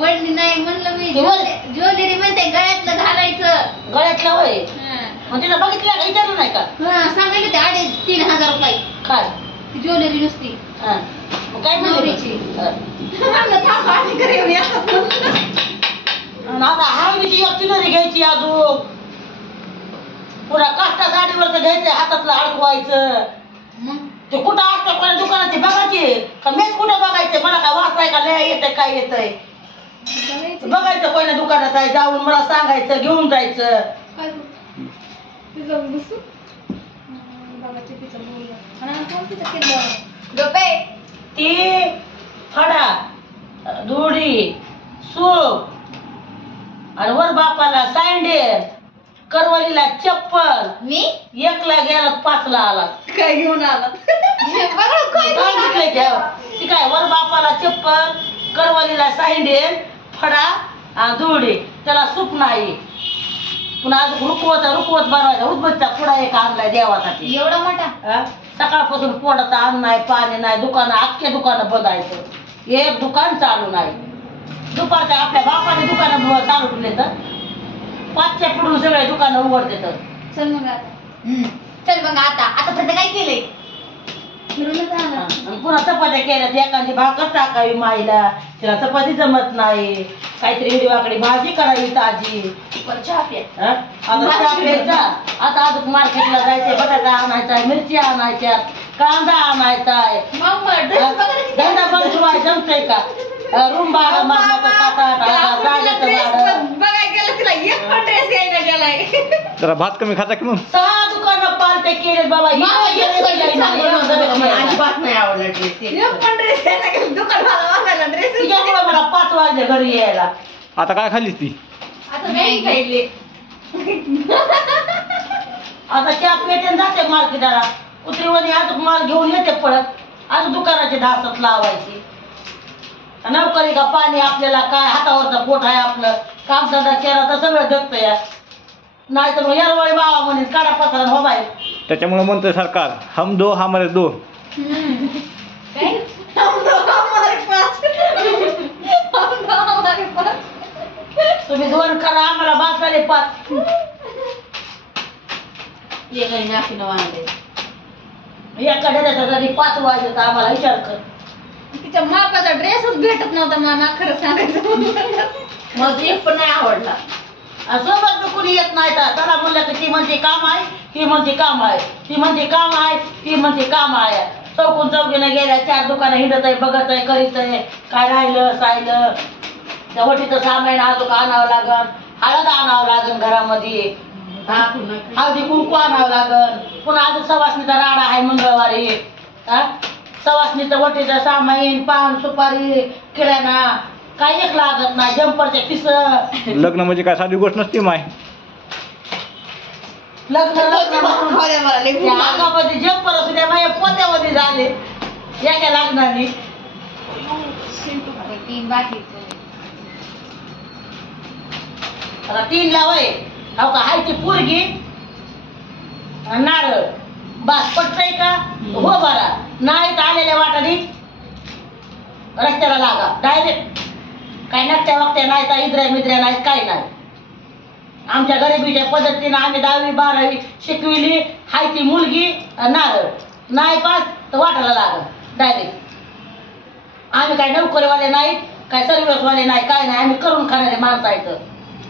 वडली नाही म्हणलं मी ज्वेलरी म्हणते गळ्यातलं घालायचं. गळ्यातलं होय. मग तिला बघितलं का विचारलं नाही का? सांगायला ते 2,500-3,000 रुपये काय ज्वेलरी नुसती मग काय नवरीची. आता हळदीची एक चिनरी घ्यायची अजून पुरा काष्टा साडीवर घ्यायचं हातातलं अडकवायचं. ते कुठं असतं कोणा दुकानात बघायचे का मीच कुठं बघायचं मला काय वाचाय का लिहाय येतंय काय येतंय बघायचं कोणा दुकानात आहे जाऊन मला सांगायचं घेऊन जायचं. ती फडा दुडी सूप आणि वर बापाला सँडेल करवलीला चप्पल. मी एकला गेला 5ला आला. काय घेऊन आला सांगितलंय घ्या ती काय वर बापाला चप्पल करवलीला सँडेल फडा दुडी त्याला सूप नाही. पुन्हा रुकवत बनवायचा उदबत्तीचा पुडा एक आणलाय देवासाठी एवढा मोठा. सकाळपासून पोटाचा अन्न नाही पाणी नाही दुकानं अख्खे दुकानं बघायचं एक दुकान चालू नाही. दुपारच्या आपल्या बापाने दुकानं चालू ठेवले तर 5च्या पुढून सगळे दुकानं उघडते तर चल मग आता आता काय केलंय पुन्हा चपात्या केल्या एखादी भाकर टाकावी माईला तिला चपाती जमत नाही काहीतरी हिरवाकडे भाजी करावी ताजी. चहा प्या. आता चहा प्यायचा. आता अजून मार्केटला जायचंय बटाटा आणायचा मिरची आणायच्या कांदा आणायचाय धंदा बंद व्हाय जमतंय का? रूम भाडं मागण्याचं 7-8 हजार बघायला गेलं तिला एक पण ड्रेस घ्यायला गेलाय. जरा भात कमी खाता की मग 6 दुकानं पालते केले बाबा. अजिबात नाही आवडला ड्रेस. एक पण ड्रेस घ्यायला गेलं दुकानवाला ड्रेस तिच्यामुळे मला 5 वाजले घरी यायला. आता काय खाल्लीस ती? आता नाही खायले. आता चहा पेटेन जाते मार्केटाला कुत्रीवाणी अजून माल घेऊन येते पळत अजून दुकानाचे धासत लावायची. नोकरी का पाणी आपल्याला काय हातावरचा पोट आहे आपलं कामधंदा केला तर सगळं जगतं या नाही तर मग यारवाळी बाबा म्हणे काढा पत्रा हो बाई. त्याच्यामुळे म्हणतोय सरकार हम दो हमारे दो. काय तुम्ही 2 करा आम्हाला बास झाले 5. एखाद्या त्याच्या घरी 5 वाजले तर आम्हाला विचार कर. तिच्या मापाचा ड्रेसच भेटत नव्हता मामा खरं सांगायचं. मग एक पण नाही आवडला. सोबत कुणी येत नाही तर त्याला म्हणलं की ती म्हणते काम आहे ती म्हणते काम आहे ती म्हणते काम आहे ती म्हणते काम आहे. चौकून चौकीने गेल्या 4 दुकानं हिंडत आहे बघत आहे करीत आहे काय राहिलं सायलं त्या वटीचं सामान अजून आणावं लागन हळद आणावं लागन घरामध्ये हळदी कुंकू आणावं लागन पुन्हा अजून सवासणीचा राडा आहे मंगळवारी. सवासणीचं वटीचं सामान पान सुपारी किराणा काय एक लागत नाही जम्परचे पिस. लग्न म्हणजे काय साधी गोष्ट नसती माय. लग्न अंगामध्ये जम्पर असू द्या माझ्या पोत्यामध्ये झाले एका लग्नाने. आता 3ला वय हो का हायची पोरगी नारळ बास पटतय का हो बरा नाही तर आलेल्या वाटाने रस्त्याला लागा डायरेक्ट. काही नसत्या वक्त्या नाही तर इद्र्या मिद्र्या नाही काय नाही. आमच्या गरिबीच्या पद्धतीनं आम्ही 10वी 12वी शिकविली हायची मुलगी नारळ नाही पास तर वाटायला लागा डायरेक्ट. आम्ही काय नोकरीवाले नाहीत काय सर्व्हिसवाले नाही काय नाही आम्ही करून खाणारे माणसं आहेत.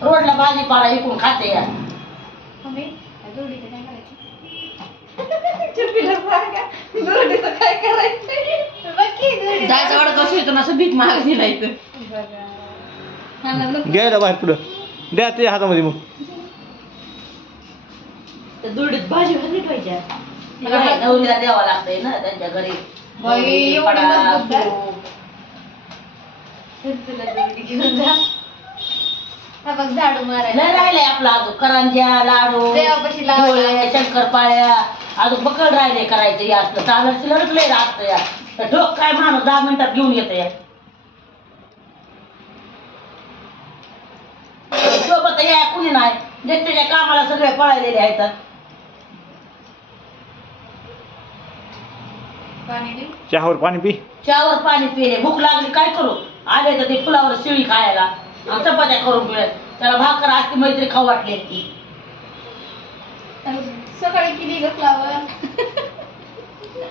रोडला भाजीपाला विकून खाते या. काय करायचं जायचं वाटत कसं येतो असं भीक महाग दिलाय घ्यायला बाहेर पुढं द्या ते हातामध्ये मग दुडीत भाजी भाजी पाहिजे नवरीला द्यावा लागतंय ना त्यांच्या घरी. झाडू मारायला नाही राहिलंय आपला अजून करंज्या लाडू देवापाशी पोळे, शंकरपाळ्या अजून बकड राहिले करायचं या असलं चालत लढलंय राहतं या तर ठोक काय माणूस 10 मिनिटात घेऊन येतं या. सोबत या कुणी नाही ज्याच्या कामाला सगळे पळालेले आहेत. चहावर पाणी पी. चहावर पाणी पिले भूक लागली काय करू आले तर ते फुलावर शिळी खायला आणि चपात्या करून पिळत त्याला भाकर असती मैत्री खाऊ वाटली ती सकाळी केली ग फ्लावर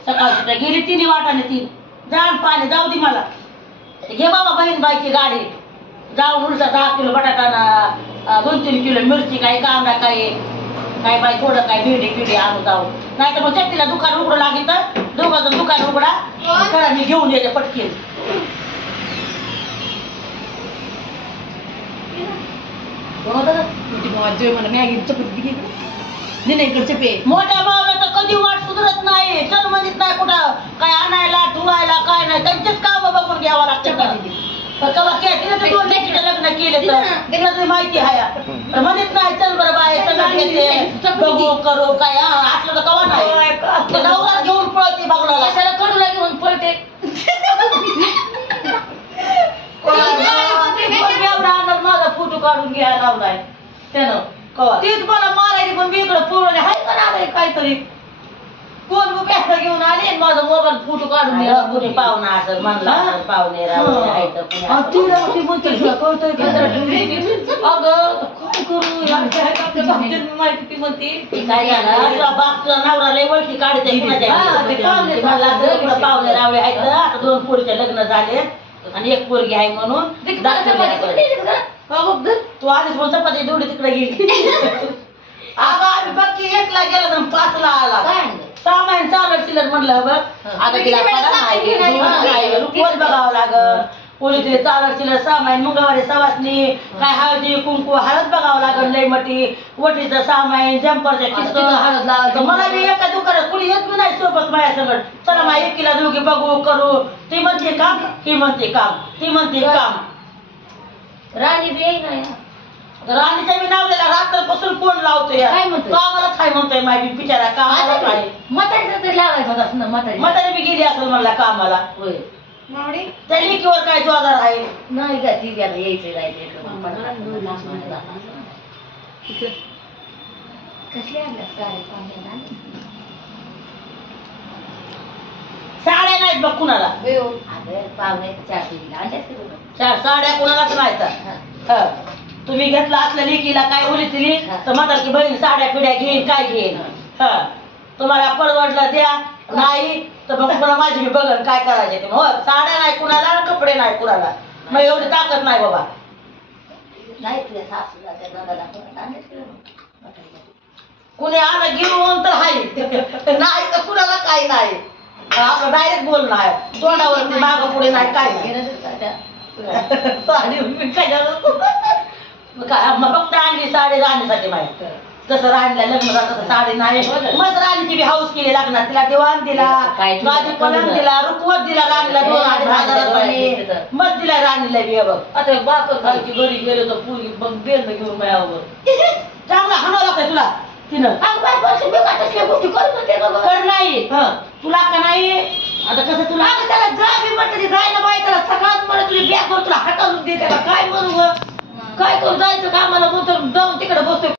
सकाळची तर गेली तिन्ही वाटाने ती जाण पाणी जाऊ दे मला घे बाबा बहीण बाईची गाडी जाऊन उलटा 10 किलो बटाटा 2-3 किलो मिरची काय कांदा काय बाई थोडं काय भेंडी पिढी आणू जाऊ नाही तर मग चटणीला दुकान उघडं लागित दोघांचं दुकान उघडा खरा मी घेऊन येते पटकीन मोठ्या भावाला तर कधी वाट सुधरत नाही चल म्हणत नाही कुठं काय आणायला ठुवायला काय नाही त्यांचेच काम बघून घ्यावं लागतं लग्न केले तर तिला तरी माहिती आहे म्हणत नाही चल बरं बाय सगळं घेते बघू करू काय असलं तर कवा नाही नवरा घेऊन पळते बघणार कशाला कडूला घेऊन पळते एवढा माझा फोटो काढून घ्यायला लावलाय त्यानं तेच मला मारायची पण मी इकडं पळवले हाय का नाही काहीतरी कोण बॅग घेऊन आले आणि माझा मोबाईल फोटो काढून घ्या कुणी पाहुणा असेल म्हणला असेल पाहुणे माहिती म्हणते काय बापचा नवरा लय ओळखी काढते पाहुणे रावळे आहेत आता 2 पोरीचे लग्न झाले आणि 1 पोरगी आहे म्हणून तू आधीच पण चपाती तेवढी तिकडे गेली आम्ही बघ 1ला गेला तर 5ला आला सामान चालत चिलर म्हणलं बघ आता तिला रुपवत बघावं लागल पोलीस तिला चालत चिलर सामान मंगळवारी सवासनी काय हळदी कुंकू हळद बघावं लागल लय मटी वटीचं सामान जम्परच्या किस्त मला बी एका दुकानात कुणी येत बी नाही सोबत माझ्या सगळं चला माझ्या एकीला दोघी बघू करू ती म्हणते काम ती म्हणते काम ती म्हणते काम राणी बी नाही राणीच्या मी नावलेला रात्रपासून कोण लावतोय काय म्हणतोय? कामालाच काय म्हणतोय माझी बिचारा कामाला काय म्हातारीचं तरी लावायचं असं ना म्हातारी बी गेली असेल म्हणला कामाला होय त्या लेकीवर काय जोदार आहे नाही का ती यायचं जायचं कसले आणल्या साड्या नाहीत बघ कुणाला पाहुणे 4 पिढीला आणल्या साड्या कुणालाच नाहीत तुम्ही घेतला असल्या लेकीला काय उली दिली तर म्हातारची बहीण साड्या पिढ्या घेईन काय घेईन तुम्हाला परवडलं द्या नाही तर मग पुन्हा माझी मी बघन काय करायचे ते हो साड्या नाही कुणाला कपडे नाही कुणाला मग एवढी ताकद नाही बाबा नाही तुझ्या सासूला त्या नंदाला कुणी आलं घेऊन तर हाय नाही तर कुणाला काही नाही आपलं डायरेक्ट बोलणं आहे तोंडावरती मागं पुढे नाही काय फक्त आणली साडी राणीसाठी माहिती तसं राणीला लग्न तसं साडी नाही मग राणीची बी हाऊस केली लग्नात तिला दिवाण दिला गादी पलंग दिला रुकवत दिला राणीला 2-2.5 मग दिला राणीला बी बघ आता बाकर खायची घरी गेलो तर पुरी मग बेल घेऊन माझ्यावर चांगला हाणावं लागतंय तुला तिनं कर नाही तुला का नाही आता कसं तुला त्याला जावी म्हटलं जायला बाई त्याला सकाळच मला तुझी बॅग तुला हटवून दे त्याला काय म्हणू काय करू जायचं कामाला जाऊन तिकडे बसतोय